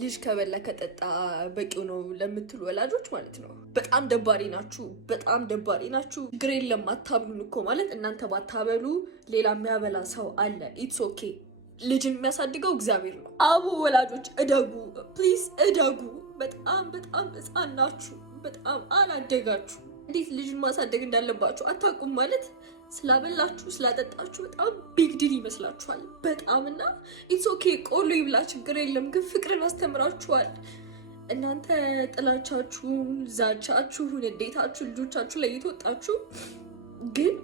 ልጅ ከበላ ከጠጣ በቂው ነው ለምትሉ ወላጆች ማለት ነው በጣም ደባሪ ናችሁ፣ በጣም ደባሪ ናችሁ። ችግር የለም አታብሉን እኮ ማለት እናንተ ባታበሉ ሌላ የሚያበላ ሰው አለ። ኢትስ ኦኬ። ልጅን የሚያሳድገው እግዚአብሔር ነው። አቡ ወላጆች እደጉ፣ ፕሊዝ እደጉ። በጣም በጣም ሕፃን ናችሁ፣ በጣም አላደጋችሁ። እንዴት ልጅን ማሳደግ እንዳለባችሁ አታውቁም ማለት ስላበላችሁ ስላጠጣችሁ በጣም ቢግ ዲል ይመስላችኋል። በጣም እና ኢትስ ኦኬ ቆሎ ይብላ ችግር የለም ግን ፍቅርን አስተምራችኋል። እናንተ ጥላቻችሁን፣ ዛቻችሁን፣ እንዴታችሁ ልጆቻችሁ ላይ የተወጣችሁ ግን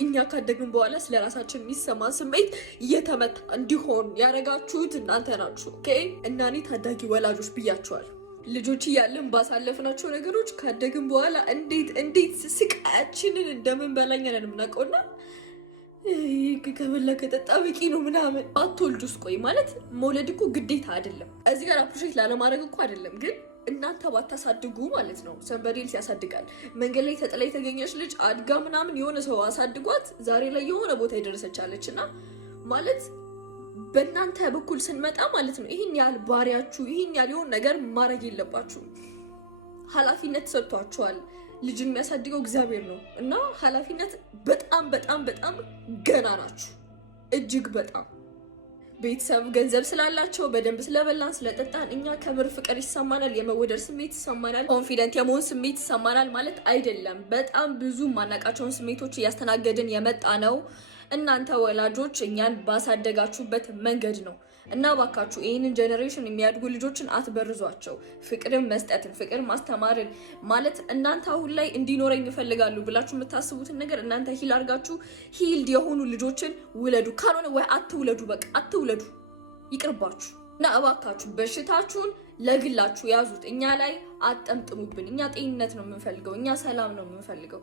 እኛ ካደግን በኋላ ስለ ራሳችን የሚሰማን ስሜት እየተመታ እንዲሆን ያደረጋችሁት እናንተ ናችሁ። ኦኬ እና እኔ ታዳጊ ወላጆች ብያችኋል። ልጆች እያለን ባሳለፍናቸው ነገሮች ካደግን በኋላ እንዴት ስቃያችንን እንደምንበላኝ ነን የምናውቀውና ከበላ ከጠጣ በቂ ነው ምናምን አትወልጁስ። ቆይ ማለት መውለድ እኮ ግዴታ አይደለም። እዚህ ጋር አፕሪሼት ላለማድረግ እኮ አይደለም፣ ግን እናንተ ባታሳድጉ ማለት ነው ሰንበዴል ያሳድጋል። መንገድ ላይ ተጥላ የተገኘች ልጅ አድጋ ምናምን የሆነ ሰው አሳድጓት ዛሬ ላይ የሆነ ቦታ የደረሰቻለች እና ማለት በእናንተ በኩል ስንመጣ ማለት ነው ይህን ያህል ባሪያችሁ ይህን ያህል የሆነ ነገር ማድረግ የለባችሁም። ኃላፊነት ሰጥቷችኋል። ልጅን የሚያሳድገው እግዚአብሔር ነው እና ኃላፊነት በጣም በጣም በጣም ገና ናችሁ። እጅግ በጣም ቤተሰብ ገንዘብ ስላላቸው በደንብ ስለበላን ስለጠጣን እኛ ክብር፣ ፍቅር ይሰማናል፣ የመወደድ ስሜት ይሰማናል፣ ኮንፊደንት የመሆን ስሜት ይሰማናል ማለት አይደለም። በጣም ብዙ ማናቃቸውን ስሜቶች እያስተናገድን የመጣ ነው። እናንተ ወላጆች እኛን ባሳደጋችሁበት መንገድ ነው እና ባካችሁ ይህንን ጀኔሬሽን የሚያድጉ ልጆችን አትበርዟቸው። ፍቅርን መስጠትን፣ ፍቅር ማስተማርን ማለት እናንተ አሁን ላይ እንዲኖረኝ ይፈልጋሉ ብላችሁ የምታስቡትን ነገር እናንተ ሂል አድርጋችሁ ሂልድ የሆኑ ልጆችን ውለዱ። ካልሆነ ወይ አትውለዱ፣ በቃ አትውለዱ፣ ይቅርባችሁ። እና እባካችሁ በሽታችሁን ለግላችሁ ያዙት። እኛ ላይ አጠምጥሙብን። እኛ ጤንነት ነው የምንፈልገው፣ እኛ ሰላም ነው የምንፈልገው።